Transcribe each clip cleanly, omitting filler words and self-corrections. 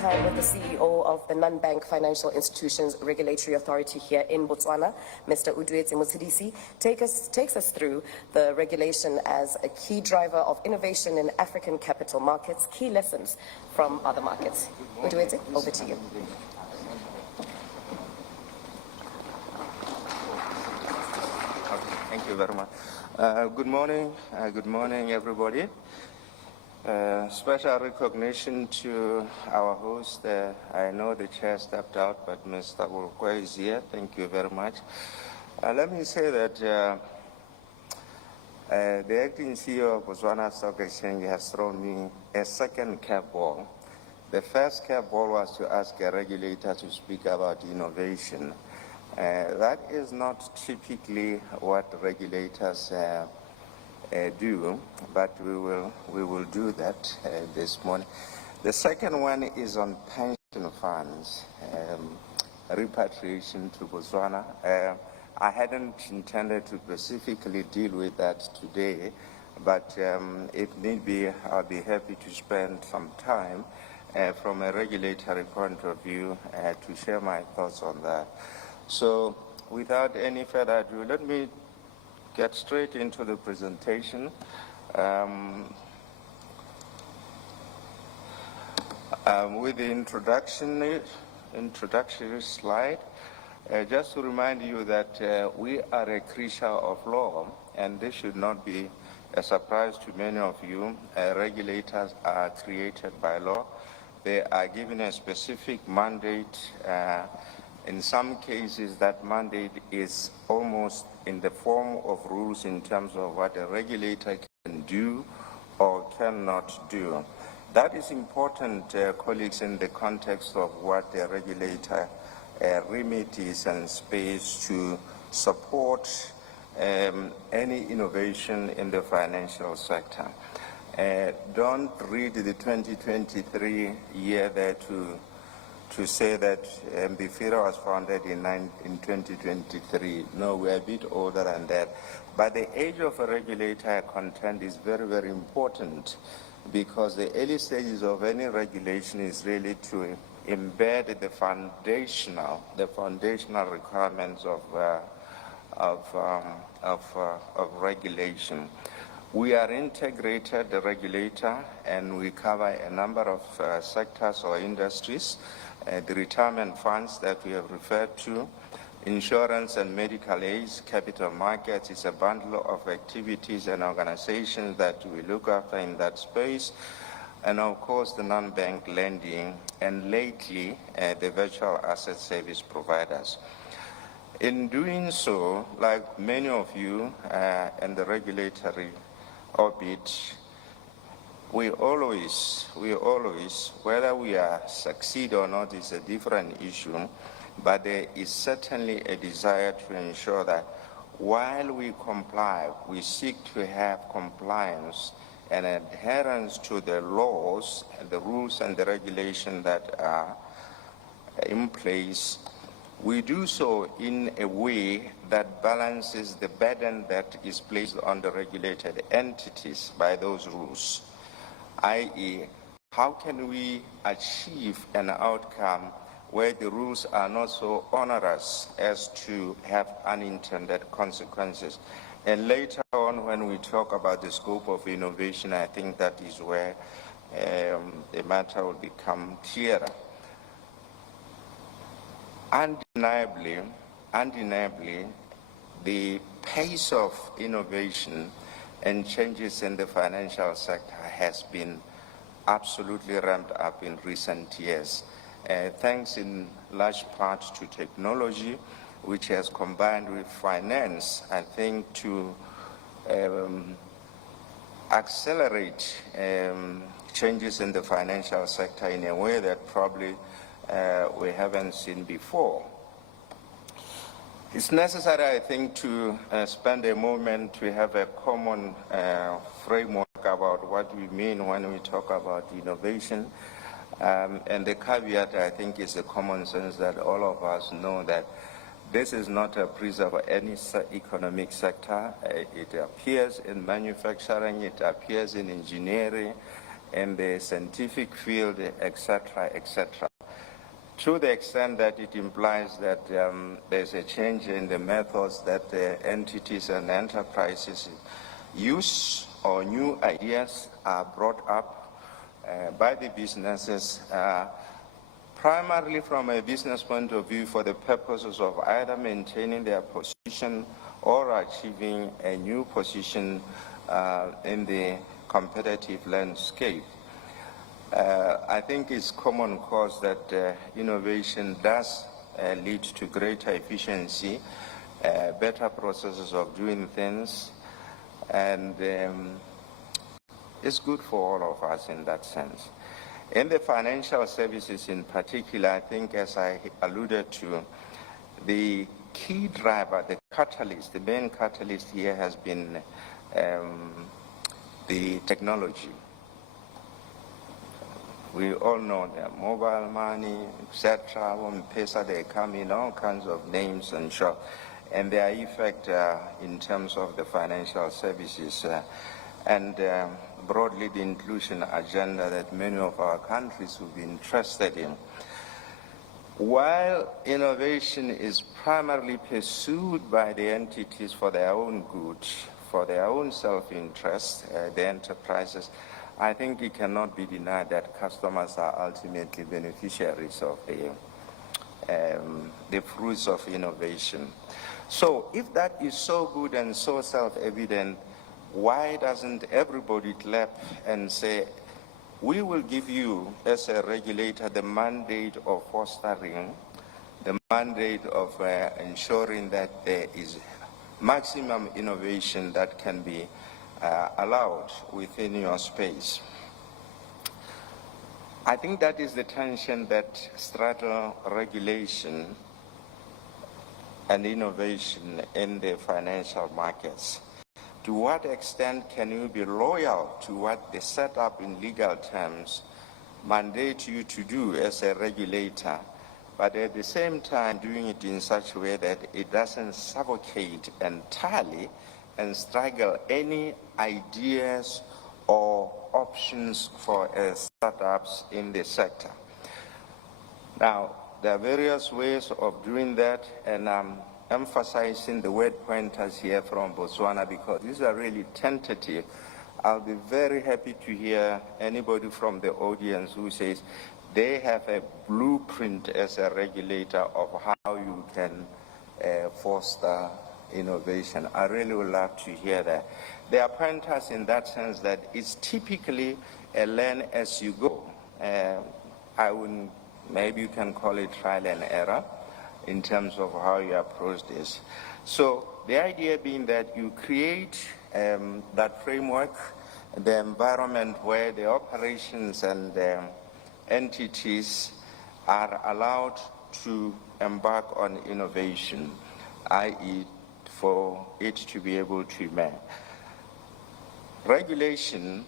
time with the CEO of the Non-Bank Financial Institutions Regulatory Authority here in Botswana, Mr. Oduetse Motshidisi, takes us through the regulation as a key driver of innovation in African capital markets, key lessons from other markets. Oduetse, over to you. Thank you very much. Good morning, everybody. Special recognition to our host. I know the chair stepped out, but Mr. Oduetse is here. Thank you very much. Let me say that the acting CEO of Botswana Stock Exchange has thrown me a second curveball. The first curveball was to ask a regulator to speak about innovation. That is not typically what regulators do, but we will do that this morning. The second one is on pension funds, repatriation to Botswana. I hadn't intended to specifically deal with that today, but if need be, I'll be happy to spend some time from a regulatory point of view to share my thoughts on that. So without any further ado, let me get straight into the presentation. With the introductory slide, just to remind you that we are a creature of law, and this should not be a surprise to many of you. Regulators are created by law. They are given a specific mandate. In some cases, that mandate is almost in the form of rules in terms of what a regulator can do or cannot do. That is important, colleagues, in the context of what a regulator remit is and space to support any innovation in the financial sector. Don't read the 2023 year there to say that NBFIRA was founded in 2023. No, we're a bit older than that. But the age of a regulator content is very, very important, because the early stages of any regulation is really to embed the foundational requirements of regulation. We are integrated, the regulator, and we cover a number of sectors or industries. The retirement funds that we have referred to, insurance and medical aids, capital markets is a bundle of activities and organizations that we look after in that space, and of course the non-bank lending, and lately the virtual asset service providers. In doing so, like many of you in the regulatory orbit, we always, whether we are succeed or not is a different issue, but there is certainly a desire to ensure that while we comply, we seek to have compliance and adherence to the laws, the rules and the regulations that are in place. We do so in a way that balances the burden that is placed on the regulated entities by those rules, i.e., how can we achieve an outcome where the rules are not so onerous as to have unintended consequences. And later on, when we talk about the scope of innovation, I think that is where the matter will become clearer. Undeniably, the pace of innovation and changes in the financial sector has been absolutely ramped up in recent years, thanks in large part to technology, which has combined with finance, I think, to accelerate changes in the financial sector in a way that probably we haven't seen before. It's necessary, I think, to spend a moment to have a common framework about what we mean when we talk about innovation. And the caveat, I think, is the common sense that all of us know that this is not a breeze of any economic sector. It appears in manufacturing, it appears in engineering, in the scientific field, etc., etc., to the extent that it implies that there's a change in the methods that entities and enterprises use, or new ideas are brought up by the businesses, primarily from a business point of view for the purposes of either maintaining their position or achieving a new position in the competitive landscape. I think it's common cause that innovation does lead to greater efficiency, better processes of doing things, and it's good for all of us in that sense. In the financial services in particular, I think, as I alluded to, the key driver, the catalyst, the main catalyst here has been the technology. We all know that mobile money, etc., when M-Pesa, they come in all kinds of names and shops, and their effect in terms of the financial services and broadly the inclusion agenda that many of our countries will be interested in. While innovation is primarily pursued by the entities for their own good, for their own self-interest, the enterprises, I think it cannot be denied that customers are ultimately beneficiaries of the fruits of innovation. So if that is so good and so self-evident, why doesn't everybody clap and say, we will give you, as a regulator, the mandate of fostering, the mandate of ensuring that there is maximum innovation that can be allowed within your space. I think that is the tension that straddles regulation and innovation in the financial markets. To what extent can you be loyal to what the setup in legal terms mandate you to do as a regulator, but at the same time doing it in such a way that it doesn't suffocate entirely and struggle any ideas or options for startups in the sector? Now, there are various ways of doing that, and I'm emphasizing the word pointers here from Botswana because these are really tentative. I'll be very happy to hear anybody from the audience who says they have a blueprint as a regulator of how you can foster innovation. I really would love to hear that. There are pointers in that sense that it's typically a learn as you go. Maybe you can call it trial and error in terms of how you approach this. So the idea being that you create that framework, the environment where the operations and the entities are allowed to embark on innovation, i.e. for it to be able to emerge. Regulation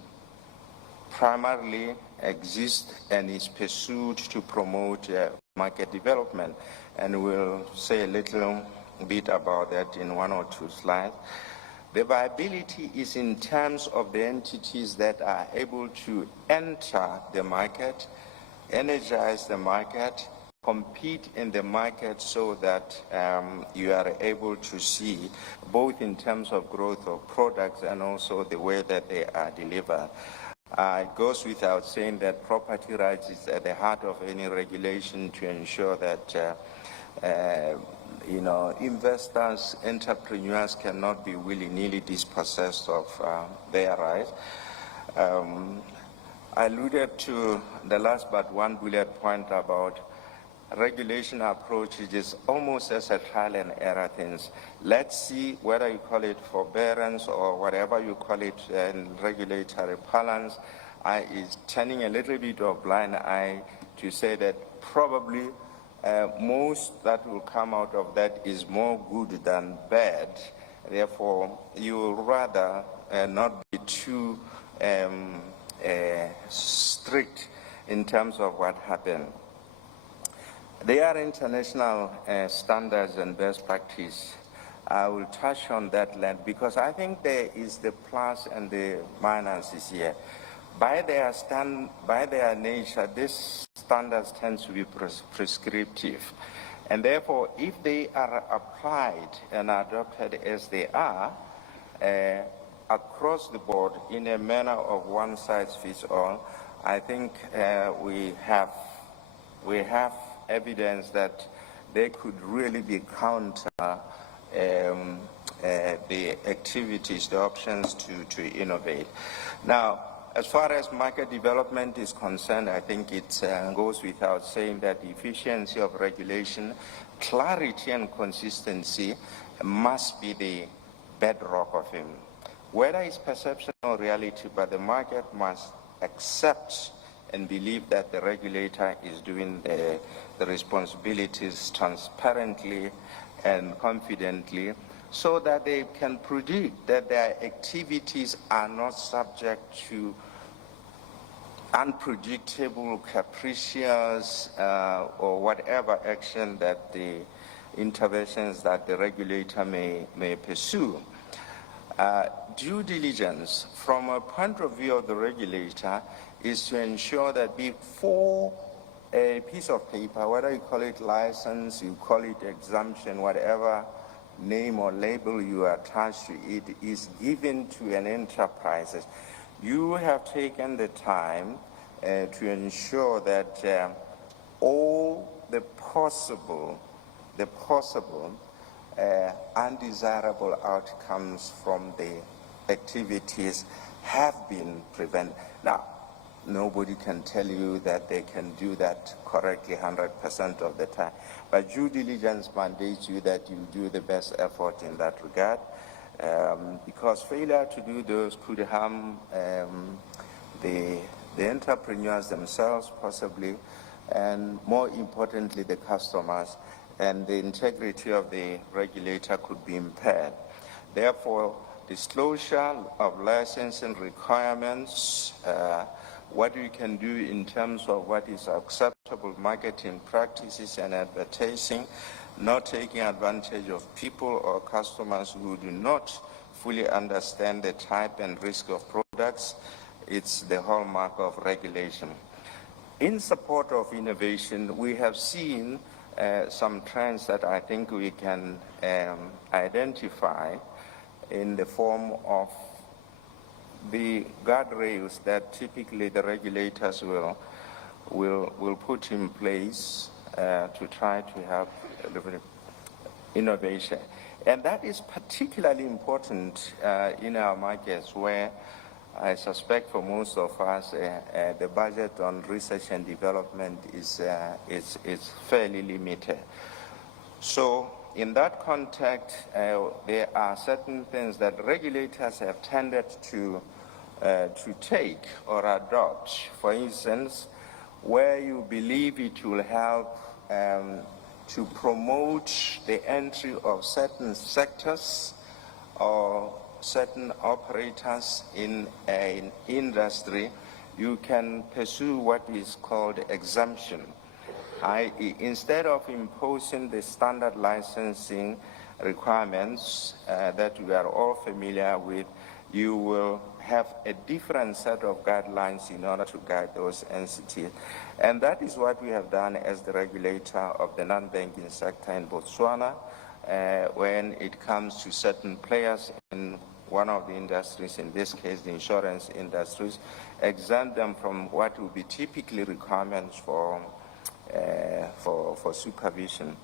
primarily exists and is pursued to promote market development, and we'll say a little bit about that in one or two slides. The viability is in terms of the entities that are able to enter the market, energize the market, compete in the market so that you are able to see both in terms of growth of products and also the way that they are delivered. It goes without saying that property rights is at the heart of any regulation to ensure that investors, entrepreneurs cannot be willy-nilly dispossessed of their rights. I alluded to the last but one bullet point about regulation approach. It is almost as a trial and error things. Let's see whether you call it forbearance or whatever you call it in regulatory balance. Is turning a little bit of blind eye to say that probably most that will come out of that is more good than bad. Therefore, you will rather not be too strict in terms of what happened. There are international standards and best practice. I will touch on that because I think there is the plus and the minuses here. by their nature, these standards tend to be prescriptive. And therefore, if they are applied and adopted as they are, across the board in a manner of one size fits all, I think we have evidence that they could really be counter the activities, the options to innovate. Now, as far as market development is concerned, I think it goes without saying that the efficiency of regulation, clarity and consistency must be the bedrock of it. Whether it's perception or reality, but the market must accept and believe that the regulator is doing the responsibilities transparently and confidently, so that they can predict that their activities are not subject to unpredictable, capricious, or whatever action that the interventions that the regulator may pursue. Due diligence, from a point of view of the regulator, is to ensure that before a piece of paper, whether you call it license, you call it exemption, whatever name or label you attach to it, is given to an enterprise, you have taken the time to ensure that all the possible undesirable outcomes from the activities have been prevented. Now, nobody can tell you that they can do that correctly 100% of the time, but due diligence mandates you that you do the best effort in that regard, because failure to do those could harm the entrepreneurs themselves possibly, and more importantly the customers, and the integrity of the regulator could be impaired. Therefore, disclosure of licensing requirements, what we can do in terms of what is acceptable marketing practices and advertising, not taking advantage of people or customers who do not fully understand the type and risk of products, it's the hallmark of regulation. In support of innovation, we have seen some trends that I think we can identify in the form of the guardrails that typically the regulators will put in place to try to have innovation. And that is particularly important in our markets, where I suspect for most of us the budget on research and development is fairly limited. So in that context, there are certain things that regulators have tended to take or adopt. For instance, where you believe it will help to promote the entry of certain sectors or certain operators in an industry, you can pursue what is called exemption. I.e., instead of imposing the standard licensing requirements that we are all familiar with, you will have a different set of guidelines in order to guide those entities. And that is what we have done as the regulator of the non-banking sector in Botswana, when it comes to certain players in one of the industries, in this case the insurance industries, exempt them from what would be typically requirements for supervision.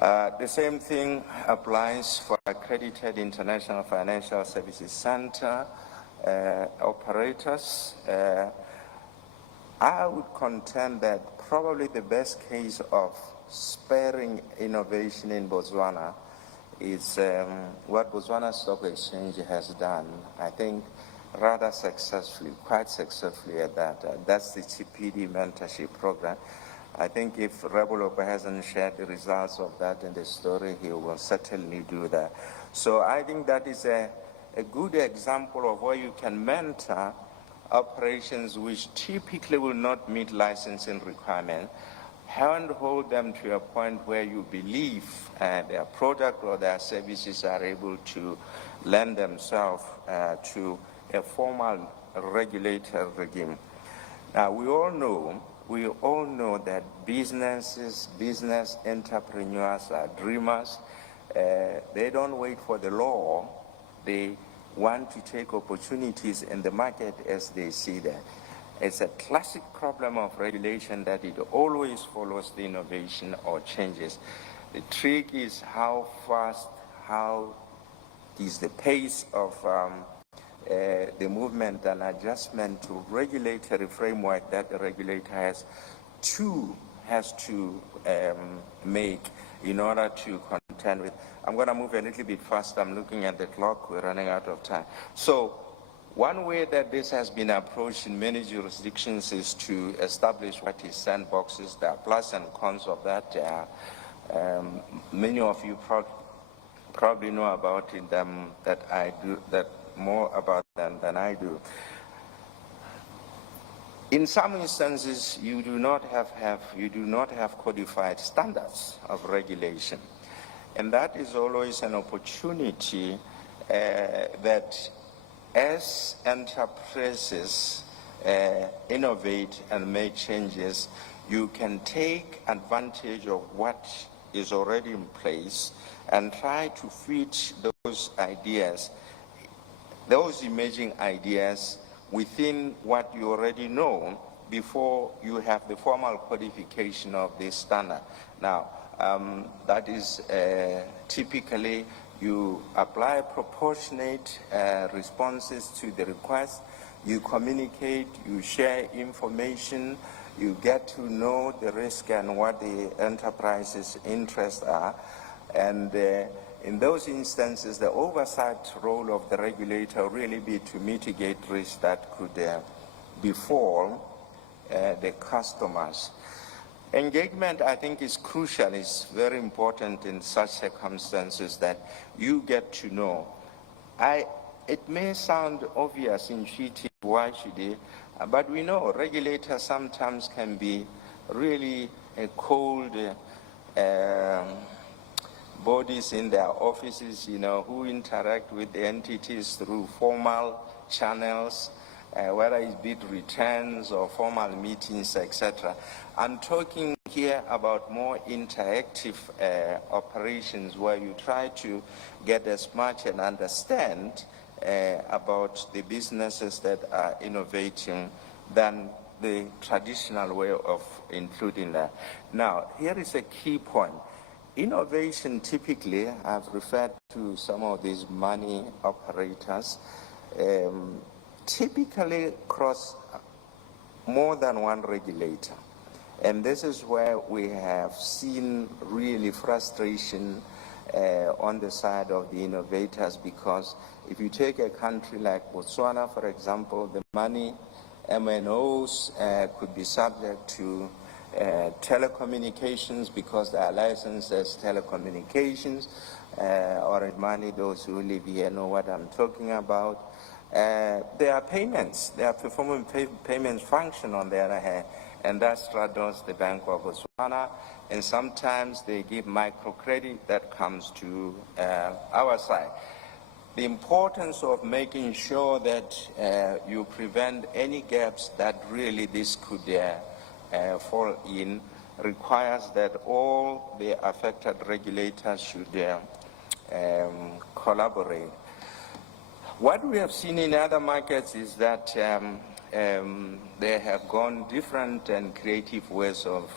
The same thing applies for accredited international financial services center operators. I would contend that probably the best case of spurring innovation in Botswana is what Botswana Stock Exchange has done, I think rather successfully, quite successfully at that. That's the TPD mentorship program. I think if Rebolopa hasn't shared the results of that in the story, he will certainly do that. So I think that is a good example of where you can mentor operations which typically will not meet licensing requirements, handhold them to a point where you believe their product or their services are able to lend themselves to a formal regulator regime. Now, we all know that business entrepreneurs are dreamers. They don't wait for the law. They want to take opportunities in the market as they see them. It's a classic problem of regulation that it always follows the innovation or changes. The trick is how fast, how is the pace of the movement and adjustment to regulatory framework that the regulator has to make in order to contend with. I'm going to move a little bit fast. I'm looking at the clock. We're running out of time. So one way that this has been approached in many jurisdictions is to establish what is sandboxes. There are plus and cons of that. Many of you probably know about it, that more about them than I do. In some instances, you do not have codified standards of regulation, and that is always an opportunity that as enterprises innovate and make changes, you can take advantage of what is already in place and try to fit those ideas, those emerging ideas, within what you already know before you have the formal codification of this standard. Now, that is typically you apply proportionate responses to the request, you communicate, you share information, you get to know the risk and what the enterprise's interests are, and in those instances, the oversight role of the regulator really be to mitigate risks that could befall the customers. Engagement, I think, is crucial. It's very important in such circumstances that you get to know. It may sound obvious, intuitive, why should they? But we know regulators sometimes can be really cold bodies in their offices, who interact with the entities through formal channels, whether it's bid returns or formal meetings, etc. I'm talking here about more interactive operations where you try to get as much and understand about the businesses that are innovating than the traditional way of including that. Now, here is a key point. Innovation typically, I've referred to some of these money operators, typically cross more than one regulator. And this is where we have seen really frustration on the side of the innovators, because if you take a country like Botswana, for example, the money MNOs could be subject to telecommunications because they are licensed as telecommunications, or money, those who live here know what I'm talking about. There are payments, they are performing payments function on the other hand, and that straddles the Bank of Botswana, and sometimes they give microcredit that comes to our side. The importance of making sure that you prevent any gaps that really this could fall in requires that all the affected regulators should collaborate. What we have seen in other markets is that they have gone different and creative ways of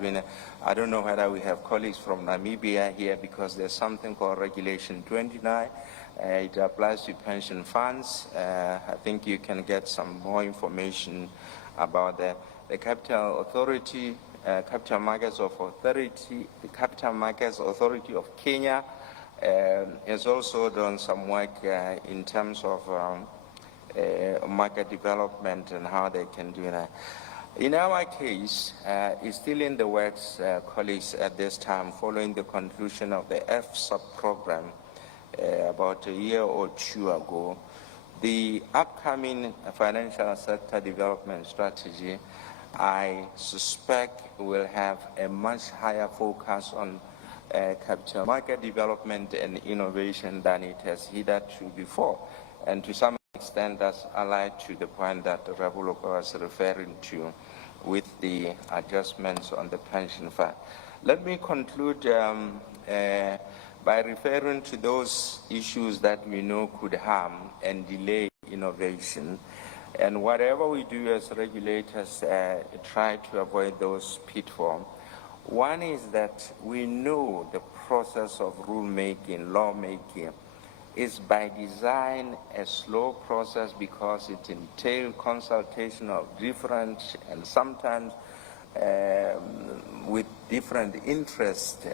doing it. I don't know whether we have colleagues from Namibia here, because there's something called Regulation 29. It applies to pension funds. I think you can get some more information about that. The Capital Authority, Capital Markets Authority, the Capital Markets Authority of Kenya has also done some work in terms of market development and how they can do that. In our case, it's still in the works, colleagues, at this time, following the conclusion of the FSUP program about a year or two ago. The upcoming financial sector development strategy, I suspect, will have a much higher focus on capital market development and innovation than it has hitherto before. And to some extent that's allied to the point that Rabuloko was referring to with the adjustments on the pension fund. Let me conclude by referring to those issues that we know could harm and delay innovation. And whatever we do as regulators, try to avoid those pitfalls. One is that we know the process of rulemaking, lawmaking, is by design a slow process because it entails consultation of different and sometimes with different interests.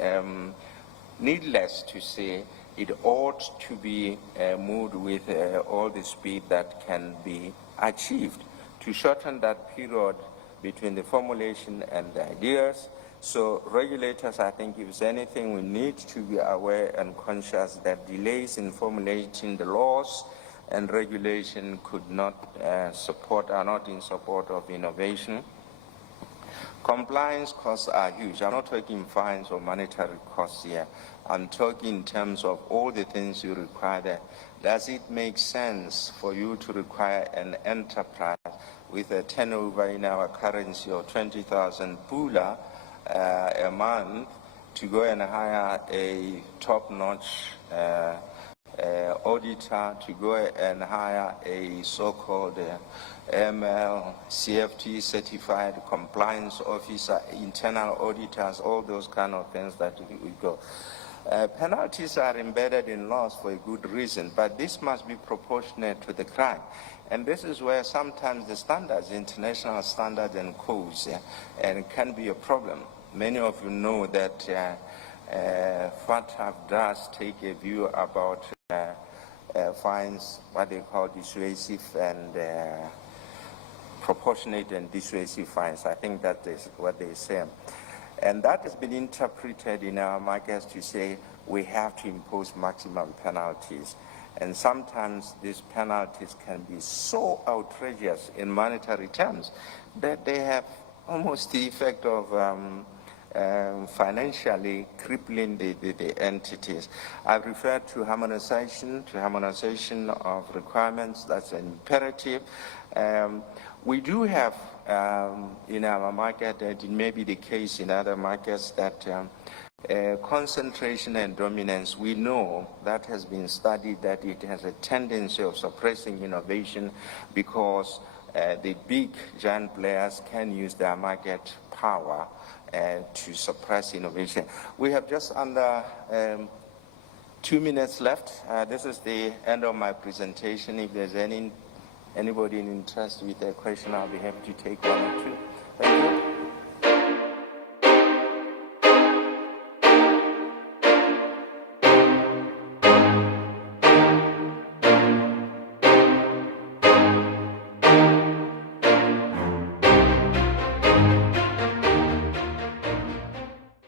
Needless to say, it ought to be moved with all the speed that can be achieved to shorten that period between the formulation and the ideas. So regulators, I think if there's anything, we need to be aware and conscious that delays in formulating the laws and regulation could not are not in support of innovation. Compliance costs are huge. I'm not talking fines or monetary costs here. I'm talking in terms of all the things you require there. Does it make sense for you to require an enterprise with a turnover in our currency of 20,000 pula a month to go and hire a top-notch auditor, to go and hire a so-called ML, CFT certified compliance officer, internal auditors, all those kind of things that we go. Penalties are embedded in laws for a good reason, but this must be proportionate to the crime. And this is where sometimes the standards, international standards and codes, and it can be a problem. Many of you know that FATF does take a view about fines, what they call dissuasive and proportionate and dissuasive fines. I think that is what they say. And that has been interpreted in our markets to say we have to impose maximum penalties. And sometimes these penalties can be so outrageous in monetary terms that they have almost the effect of financially crippling the entities. I've referred to harmonization of requirements. That's an imperative. We do have in our market, and it may be the case in other markets, that concentration and dominance, we know that has been studied that it has a tendency of suppressing innovation because the big giant players can use their market power to suppress innovation. We have just under 2 minutes left. This is the end of my presentation. If there's anybody in interest with a question, I'll be happy to take one or two.